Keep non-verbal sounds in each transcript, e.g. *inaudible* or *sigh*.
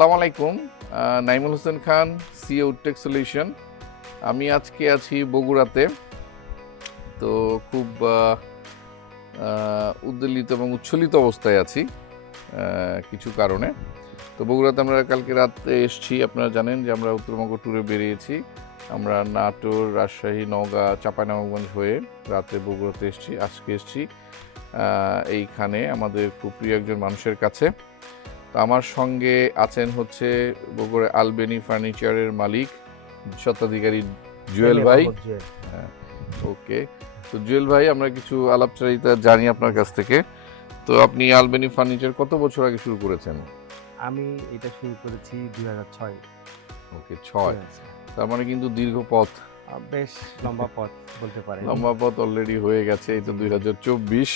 আসসালামু আলাইকুম Naimul Hossain Khan CEO tech solution আমি আজকে আছি বগুড়াতে। তো খুব উদ্বেলিত এবং উচ্ছ্বলিত অবস্থায় আছি কিছু কারণে। তো বগুড়াতে আমরা কালকে রাতে এসেছি, আপনারা জানেন যে আমরা উত্তরবঙ্গ ট্যুরে বেরিয়েছি। আমরা নাটোর, রাজশাহী, নওগাঁ, চাঁপাইনবাবগঞ্জ হয়ে রাতে বগুড়াতে এসেছি, আজকে এসেছি এইখানে আমাদের খুব প্রিয় একজন মানুষের কাছে। তো আমার সঙ্গে আছেন হচ্ছে বগুড়া আলবেনি ফার্নিচারের মালিক স্বত্বাধিকারী জুয়েল ভাই। ওকে। তো জুয়েল ভাই আমরা কিছু আলাপচারিতা জানি আপনার কাছ থেকে। তো আপনি আলবেনি ফার্নিচার কত বছর আগে শুরু করেছেন? আমি এটা শুরু করেছি দুই হাজার ছয়। ওকে ছয়। তার মানে কিন্তু দীর্ঘ পথ। বেশ লম্বা পথ বলতে পারেন। লম্বা পথ অলরেডি হয়ে গেছে এই তো দুই হাজার চব্বিশ।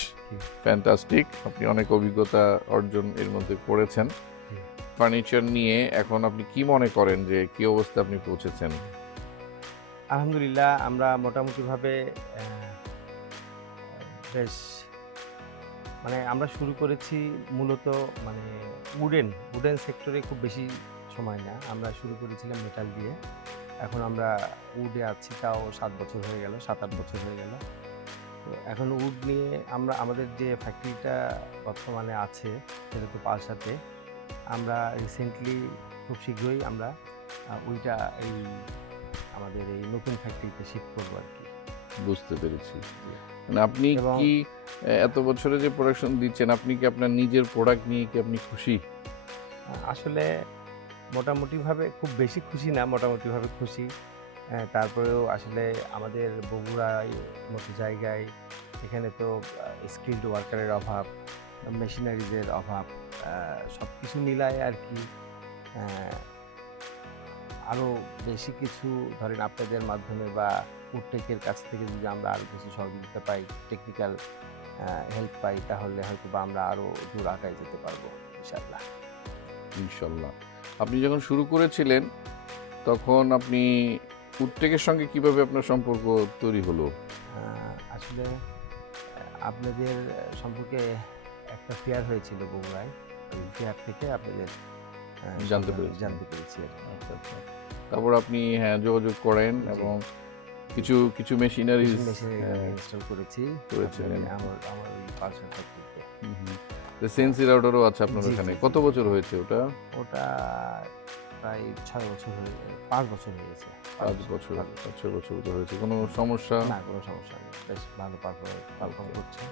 ফ্যান্টাস্টিক আপনি অনেক অভিজ্ঞতা অর্জন এর মধ্যে করেছেন ফার্নিচার নিয়ে এখন আপনি কি মনে করেন যে কি অবস্থা আপনি পৌঁছেছেন? আলহামদুলিল্লাহ আমরা মোটামুটিভাবে বেশ মানে আমরা শুরু করেছি মূলত মানে উডেন উডেন সেক্টরে খুব বেশি সময় না। আমরা শুরু করেছিলাম মেটাল দিয়ে। এখন আমরা উডে আছি তাও সাত বছর হয়ে গেল সাত আট বছর হয়ে গেল। তো এখন উড নিয়ে আমরা আমাদের যে ফ্যাক্টরিটা বর্তমানে আছে সেটা তো পালসাতে আমরা রিসেন্টলি খুব শীঘ্রই আমরা ওইটা এই আমাদের এই নতুন ফ্যাক্টরিতে শিফট করব আর কি। বুঝতে পেরেছি। মানে আপনি কি এত বছরে যে প্রোডাকশন দিচ্ছেন আপনি কি আপনার নিজের প্রোডাক্ট নিয়ে কি আপনি খুশি? আসলে মোটামুটিভাবে খুব বেশি খুশি না, মোটামুটিভাবে খুশি। তারপরেও আসলে আমাদের বগুড়ায় মতো জায়গায় এখানে তো স্কিল্ড ওয়ার্কারের অভাব মেশিনারিজের অভাব সব কিছু মিলায় আর কি। আরও বেশি কিছু ধরেন আপনাদের মাধ্যমে বা প্রত্যেকের কাছ থেকে যদি আমরা আরও কিছু সহযোগিতা পাই টেকনিক্যাল হেল্প পাই, তাহলে হয়তো বা আমরা আরও দূর আগায় যেতে পারব ইনশাল্লাহ ইনশাল্লাহ আপনি যখন শুরু করেছিলেন তখন আপনি উটটেকের সঙ্গে কীভাবে আপনার সম্পর্ক তৈরি হলো? আসলে আপনাদের সম্পর্কে একটা ফেয়ার হয়েছিল বগুড়ায়। ওই ফেয়ার থেকে আপনাদের জানতে পেরেছি। জানতে পেরেছি আচ্ছা আচ্ছা। তারপর আপনি হ্যাঁ যোগাযোগ করেন এবং কিছু কিছু মেশিনারি মেশিনারি ইনস্টল করেছি। করেছিলেন। আমার আমার ওই ফ্যাক্টরিতে সেন্সি রাউটারও আছে আপনার ওখানে। কত বছর হয়েছে ওটা? ওটা প্রায় ছয় বছর হয়ে পাঁচ বছর হয়ে গেছে। পাঁচ বছর পাঁচ ছয় বছর হয়েছে। কোনো সমস্যা? না কোনো সমস্যা নেই। বেশ ভালো পারফর্ম পারফর্ম করছে।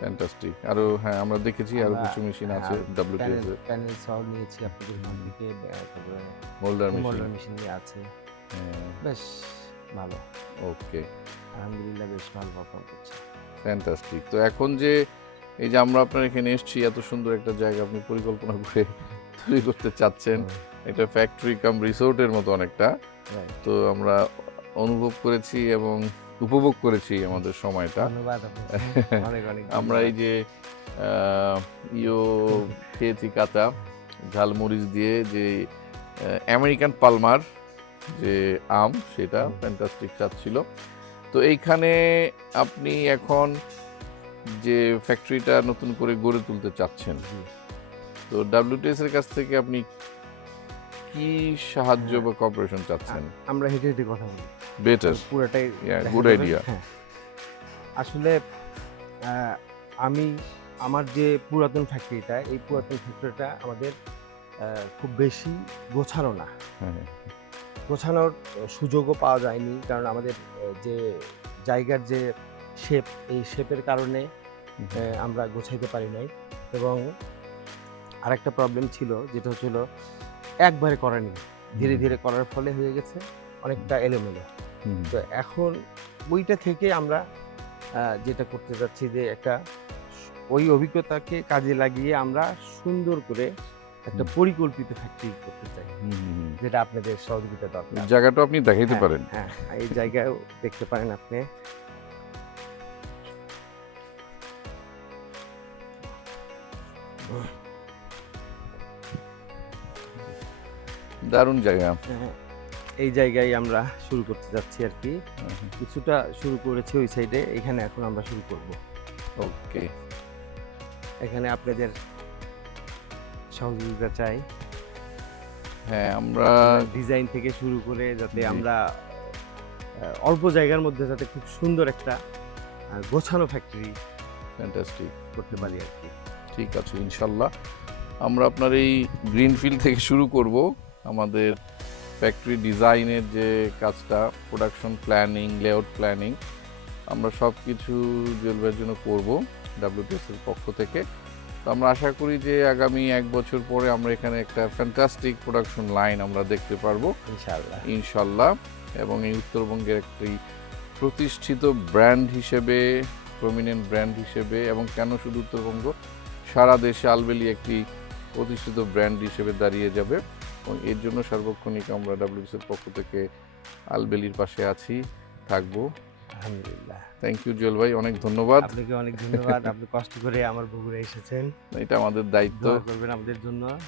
ফ্যান্টাস্টিক আরও হ্যাঁ আমরা দেখেছি আরও কিছু মেশিন হ্যাঁ, আছে ডাব্লিউটিএস প্যানেল সহ নিয়েছি আপনাদের ওখান থেকে তারপরে মোল্ডার মোল্ডার মেশিন মেশিন নিয়ে আছে। বেশ ভালো। ওকে আলহামদুলিল্লাহ বেশ ভালো পারফর্ম করছে। ফ্যান্টাস্টিক তো এখন যে এই যে আমরা আপনার এখানে এসেছি এত সুন্দর একটা জায়গা আপনি পরিকল্পনা করে *laughs* তৈরি করতে চাচ্ছেন। এটা ফ্যাক্টরি কাম রিসোর্টের মতো অনেকটা। তো আমরা অনুভব করেছি এবং উপভোগ করেছি আমাদের সময়টা। *laughs* আমরা এই যে ইয়ো খেয়েছি কাঁচা ঝালমরিচ দিয়ে যে আমেরিকান পালমার যে আম সেটা ফ্যান্টাস্টিক স্বাদ ছিল। তো এইখানে আপনি এখন যে ফ্যাক্টরিটা নতুন করে গড়ে তুলতে চাচ্ছেন। তো ডাব্লিউটিএস এর কাছ থেকে আপনি কি সাহায্য হ্যাঁ। বা কপারেশন চাচ্ছেন? আমরা হেঁটে হেঁটে কথা বলি। বেটার পুরোটাই good হ্যাঁ। আসলে আমি আমার যে পুরাতন ফ্যাক্টরিটা এই পুরাতন ফ্যাক্টরিটা আমাদের খুব বেশি গোছানো না। হ্যাঁ গোছানোর সুযোগও পাওয়া যায়নি। কারণ আমাদের যে জায়গার যে শেপ এই শেপের কারণে আমরা গোছাইতে পারি নাই। এবং আরেকটা প্রবলেম ছিল যেটা হচ্ছিল একবারে করেনি ধীরে ধীরে করার ফলে হয়ে গেছে অনেকটা এলোমেলো। তো এখন ওইটা থেকে আমরা যেটা করতে যাচ্ছি যে একটা ওই অভিজ্ঞতাকে কাজে লাগিয়ে আমরা সুন্দর করে একটা পরিকল্পিত ফ্যাক্টরি করতে চাই। যেটা আপনাদের সহযোগিতা দরকার। জায়গাটা আপনি দেখাইতে হ্যাঁ, পারেন। হ্যাঁ এই জায়গায় দেখতে পারেন আপনি। দারুণ জায়গা। হ্যাঁ, এই জায়গায় আমরা শুরু করতে যাচ্ছি আর কি। কিছুটা শুরু করেছি ওই সাইডে এখানে এখন আমরা শুরু করব। ওকে। এখানে আপনাদের সহযোগিতা চাই। হ্যাঁ আমরা ডিজাইন থেকে শুরু করে যাতে আমরা অল্প জায়গার মধ্যে যাতে খুব সুন্দর একটা গোছানো ফ্যাক্টরি ফ্যান্টাস্টিক করতে পারি আর কি। ঠিক আছে ইনশাল্লাহ। আমরা আপনার এই গ্রিনফিল্ড থেকে শুরু করব আমাদের ফ্যাক্টরি ডিজাইনের যে কাজটা প্রোডাকশন প্ল্যানিং লেআউট প্ল্যানিং আমরা সব কিছু জলবায়ুর জন্য করব ডাব্লিউটিএস এর পক্ষ থেকে। তো আমরা আশা করি যে আগামী এক বছর পরে আমরা এখানে একটা ফ্যান্টাস্টিক প্রোডাকশন লাইন আমরা দেখতে পারব। ইনশাআল্লাহ ইনশাল্লাহ। এবং এই উত্তরবঙ্গের একটি প্রতিষ্ঠিত ব্র্যান্ড হিসেবে প্রমিনেন্ট ব্র্যান্ড হিসেবে এবং কেন শুধু উত্তরবঙ্গ সারা দেশে আলবেলি একটি প্রতিষ্ঠিত ব্র্যান্ড হিসেবে দাঁড়িয়ে যাবে এবং এর জন্য সার্বক্ষণিক আমরা ডাব্লিউসির পক্ষ থেকে আলবেলির পাশে আছি থাকব। আলহামদুলিল্লাহ। থ্যাংক ইউ জুয়েল ভাই অনেক ধন্যবাদ। আপনাকে অনেক ধন্যবাদ। আপনি কষ্ট করে আমার বগুড়া এসেছেন। এটা আমাদের দায়িত্ব। করবেন আমাদের জন্য।